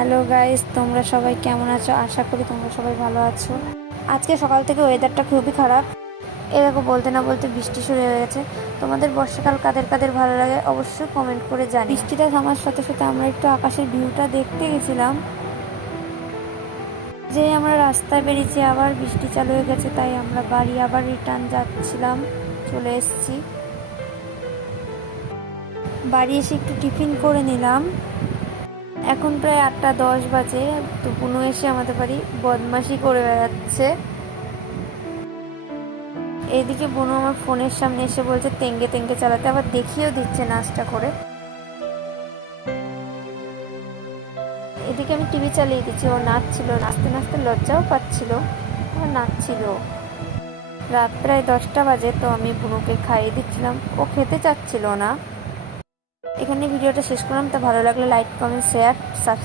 Hello guys, তোমরা সবাই কেমন আছো? আশা করি তোমরা সবাই ভালো আছো। আজকে সকাল থেকে ওয়েদারটা খুবই খারাপ। এরকম বলতে না বলতে বৃষ্টি শুরু হয়ে গেছে। তোমাদের বর্ষাকাল কাদের কাদের ভালো লাগে অবশ্যই কমেন্ট করে জানি। বৃষ্টিটা থামার সাথে সাথে আমরা একটু আকাশের ভিউটা দেখতে গেছিলাম। যে আমরা রাস্তায় বেরিয়েছি আবার বৃষ্টি চালু হয়ে গেছে, তাই আমরা বাড়ি আবার রিটার্ন যাচ্ছিলাম। চলে এসেছি বাড়ি, এসে একটু টিফিন করে নিলাম। এখন প্রায় 8:10 বাজে। তো বুনু এসে আমাদের বাড়ি বদমাশি করে বেড়াচ্ছে। এইদিকে বুনু আমার ফোনের সামনে এসে বলছে তেঙ্গে তেঙ্গে চালাতে, আবার দেখিয়েও দিচ্ছে নাচটা করে। এদিকে আমি টিভি চালিয়ে দিচ্ছি, ও নাচছিল, নাচতে নাচতে লজ্জাও পাচ্ছিল, আবার নাচছিল। রাত প্রায় 10টা বাজে, তো আমি বুনুকে খাইয়ে দিচ্ছিলাম, ও খেতে চাচ্ছিল না। এখানে ভিডিওটা শেষ করলাম। তা ভালো লাগলে লাইক, কমেন্ট, শেয়ার, সাবস্ক্রাইব।